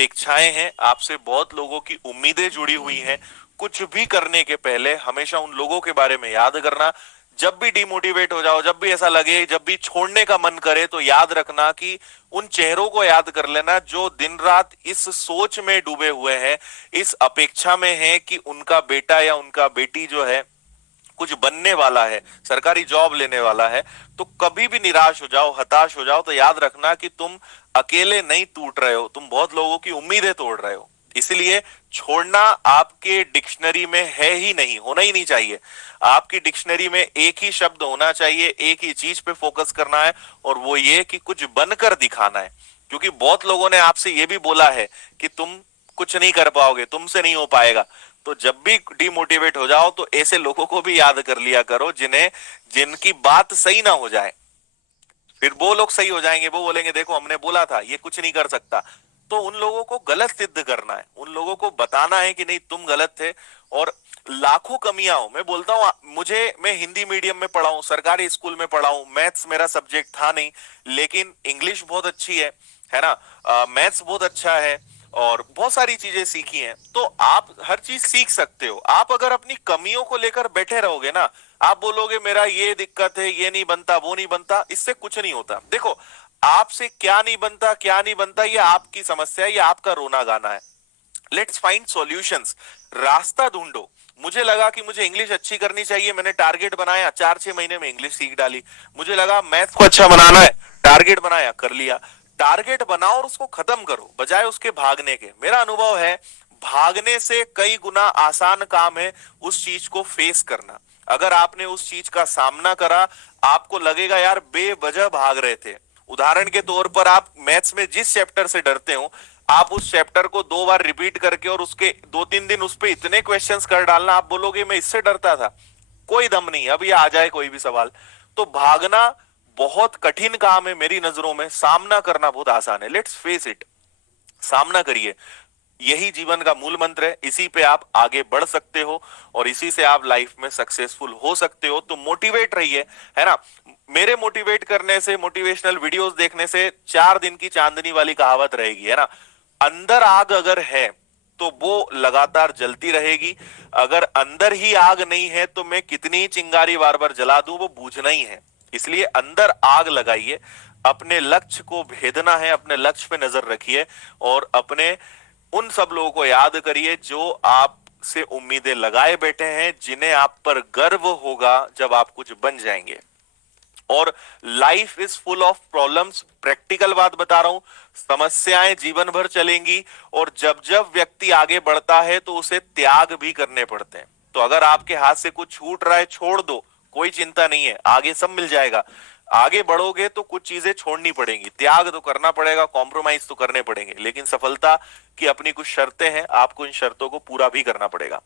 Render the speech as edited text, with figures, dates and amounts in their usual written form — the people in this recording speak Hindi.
अपेक्षाएं हैं, आपसे बहुत लोगों की उम्मीदें जुड़ी हुई हैं। कुछ भी करने के पहले हमेशा उन लोगों के बारे में याद करना। जब भी डिमोटिवेट हो जाओ, जब भी ऐसा लगे, जब भी छोड़ने का मन करे, तो याद रखना कि उन चेहरों को याद कर लेना जो दिन रात इस सोच में डूबे हुए हैं, इस अपेक्षा में है कि उनका बेटा या उनका बेटी जो है कुछ बनने वाला है, सरकारी जॉब लेने वाला है। तो कभी भी निराश हो जाओ, हताश हो जाओ, तो याद रखना कि तुम अकेले नहीं टूट रहे हो, तुम बहुत लोगों की उम्मीदें तोड़ रहे हो। इसलिए छोड़ना आपके डिक्शनरी में है ही नहीं, होना ही नहीं चाहिए। आपकी डिक्शनरी में एक ही शब्द होना चाहिए, एक ही चीज पे फोकस करना है, और वो ये कि कुछ बनकर दिखाना है। क्योंकि बहुत लोगों ने आपसे ये भी बोला है कि तुम कुछ नहीं कर पाओगे, तुमसे नहीं हो पाएगा। तो जब भी डिमोटिवेट हो जाओ तो ऐसे लोगों को भी याद कर लिया करो जिन्हें जिनकी बात सही ना हो जाए। फिर वो लोग सही हो जाएंगे, वो बोलेंगे देखो हमने बोला था ये कुछ नहीं कर सकता। तो उन लोगों को गलत सिद्ध करना है, उन लोगों को बताना है कि नहीं तुम गलत थे। और लाखों कमियां हो, मैं बोलता हूं, मैं हिंदी मीडियम में पढ़ा हूं, सरकारी स्कूल में पढ़ा हूं, मैथ्स मेरा सब्जेक्ट था नहीं, लेकिन इंग्लिश बहुत अच्छी है ना, मैथ्स बहुत अच्छा है, और बहुत सारी चीजें सीखी हैं। तो आप हर चीज सीख सकते हो। आप अगर अपनी कमियों को लेकर बैठे रहोगे ना, आप बोलोगे मेरा ये दिक्कत है, ये नहीं बनता, वो नहीं बनता, इससे कुछ नहीं होता। देखो, आपसे क्या नहीं बनता, क्या नहीं बनता, ये आपकी समस्या है, ये आपका रोना गाना है। Let's find solutions. रास्ता ढूंढो। मुझे लगा कि मुझे इंग्लिश अच्छी करनी चाहिए, मैंने टारगेट बनाया, 4-6 महीने में इंग्लिश सीख डाली। मुझे लगा मैथ्स को अच्छा बनाना है, टारगेट बनाया, कर लिया। टारगेट बनाओ और उसको खत्म करो, बजाय उसके भागने के। मेरा अनुभव है, भागने से कई गुना आसान काम है उस चीज को फेस करना। अगर आपने उस चीज का सामना करा, आपको लगेगा यार बेवजह भाग रहे थे। उदाहरण के तौर पर, आप मैथ्स में जिस चैप्टर से डरते हो, आप उस चैप्टर को 2 बार रिपीट करके और उसके 2-3 दिन उस पर इतने क्वेश्चंस कर डालना, आप बोलोगे मैं इससे डरता था, कोई दम नहीं, अब ये आ जाए कोई भी सवाल। तो भागना बहुत कठिन काम है मेरी नजरों में, सामना करना बहुत आसान है। लेट्स फेस इट, सामना करिए। यही जीवन का मूल मंत्र है, इसी पे आप आगे बढ़ सकते हो और इसी से आप लाइफ में सक्सेसफुल हो सकते हो। तो मोटिवेट रहिए, है ना। मेरे मोटिवेट करने से, मोटिवेशनल वीडियोस देखने से 4 दिन की चांदनी वाली कहावत रहेगी, है ना। अंदर आग अगर है तो वो लगातार जलती रहेगी। अगर अंदर ही आग नहीं है तो मैं कितनी चिंगारी बार बार जला दूं, वो बूझना ही है। इसलिए अंदर आग लगाइए, अपने लक्ष्य को भेदना है, अपने लक्ष्य पे नजर रखिए, और अपने उन सब लोगों को याद करिए जो आपसे उम्मीदें लगाए बैठे हैं, जिन्हें आप पर गर्व होगा जब आप कुछ बन जाएंगे। और life is full of problems, practical बात बता रहा हूं, समस्याएं जीवन भर चलेंगी, और जब जब व्यक्ति आगे बढ़ता है तो उसे त्याग भी करने पड़ते हैं। तो अगर आपके हाथ से कुछ छूट रहा है, छोड़ दो, कोई चिंता नहीं है, आगे सब मिल जाएगा। आगे बढ़ोगे तो कुछ चीजें छोड़नी पड़ेंगी, त्याग तो करना पड़ेगा, कॉम्प्रोमाइज तो करने पड़ेंगे, लेकिन सफलता की अपनी कुछ शर्तें हैं, आपको इन शर्तों को पूरा भी करना पड़ेगा।